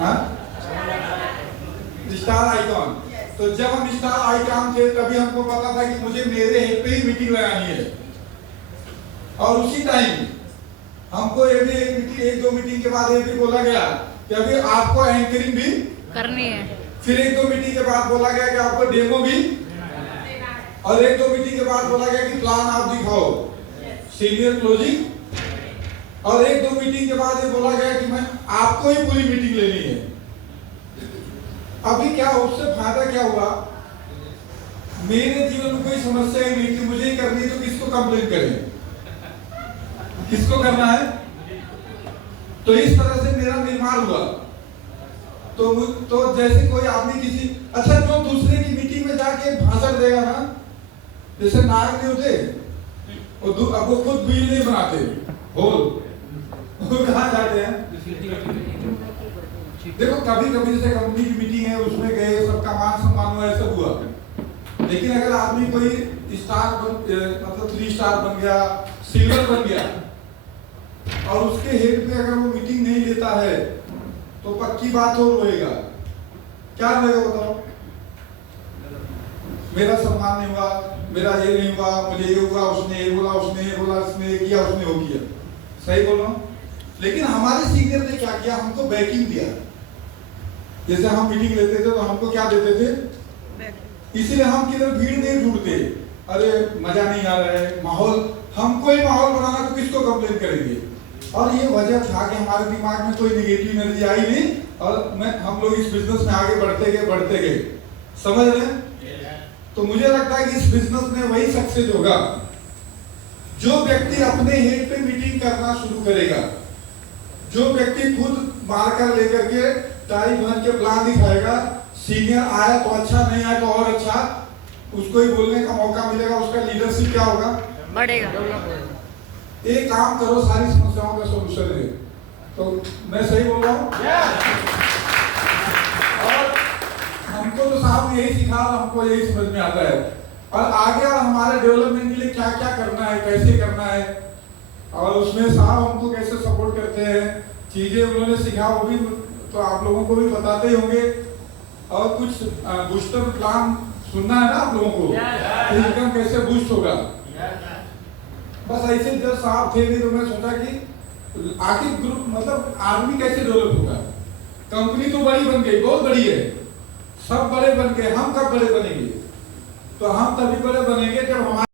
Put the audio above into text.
हाँ, star icon. तो जब हम स्टार आइकॉन थे तभी हमको पता था कि मुझे मेरे हेड पे ही मीटिंग लगानी है, और उसी टाइम हमको ये भी एक दो मीटिंग के बाद ये भी बोला गया कि अभी आपको एंकरिंग भी करनी है। फिर एक दो मीटिंग के बाद बोला गया कि आपको डेमो भी, और एक दो मीटिंग के बाद बोला गया कि प्लान आप दिखाओ, सीनियर क्लोजिंग, और एक दो मीटिंग के बाद ये बोला गया कि मैं आपको ही पूरी मीटिंग लेनी है। अभी क्या उससे फायदा क्या हुआ? मेरे जीवन में कोई समस्या ही नहीं थी, मुझे ही करनी है, तो किसको कंप्लेन करें, किसको करना है? तो इस तरह से मेरा निर्माण हुआ। तो जैसे कोई आदमी किसी, अच्छा, जो दूसरे की मीटिंग में जाके भाषण देगा ना, जैसे नायक नहीं होते, अब वो खुद बिल नहीं बनाते, वो कहाँ जाते हैं? देखो, कभी कभी जैसे कंपनी की मीटिंग है, उसमें गए, सबका मान सम्मान हुआ, सब हुआ। लेकिन अगर आदमी कोई स्टार मतलब 3 स्टार बन गया, सिल्वर बन गया, और उसके हेड पे अगर वो मीटिंग नहीं लेता है, तो पक्की बात और रोएगा। क्या रोएगा बताओ? मेरा सम्मान नहीं हुआ, मेरा ये नहीं हुआ, मुझे ये हुआ, उसने ये बोला, उसने ये बोला, उसने ये किया, उसने वो किया। सही बोल रहा हूँ? लेकिन हमारे सीनियर ने क्या किया? हमको बैकिंग दिया। जैसे हम मीटिंग लेते थे तो हमको क्या देते थे? इसीलिए हम किधर भीड़ नहीं ढूंढते, अरे मजा नहीं आ रहा है, माहौल, हमको ही माहौल बनाना, तो किसको कंप्लेन करेंगे? और ये वजह था कि हमारे दिमाग में कोई नेगेटिव एनर्जी आई नहीं, और हम लोग इस बिजनेस में आगे बढ़ते गए। समझ रहे हैं? तो मुझे लगता है कि इस बिजनेस में वही सक्सेस होगा जो व्यक्ति अपने हेड पे मीटिंग करना शुरू करेगा, जो व्यक्ति खुद मार्कर लेकर के टाई बन के प्लान दिखाएगा। सीनियर आया तो अच्छा, नहीं आया तो और अच्छा, उसको ही बोलने का मौका मिलेगा, उसका लीडरशिप क्या होगा? बढ़ेगा। एक काम करो, सारी समस्याओं का सॉल्यूशन है। तो मैं सही बोल रहा हूँ? और हमको तो साहब ने यही सिखा, और हमको यही समझ में आता है, और आगे और हमारे डेवलपमेंट के लिए क्या क्या करना है, कैसे करना है, और उसमें साहब हमको कैसे सपोर्ट करते हैं, चीजें उन्होंने सिखा, वो भी तो आप लोगों को भी बताते ही होंगे। और कुछ बूस्टर प्लान सुनना है ना आप लोगों को, इनकम कैसे बूस्ट होगा। बस ऐसे जब साहब थे नहीं, तो मैं सोचा कि आखिर ग्रुप मतलब आर्मी कैसे डेवलप होगा। कंपनी तो बड़ी बन गई, बहुत बड़ी है, सब बड़े बन गए, हम कब बड़े बनेंगे? तो हम तभी बड़े बनेंगे जब हमारे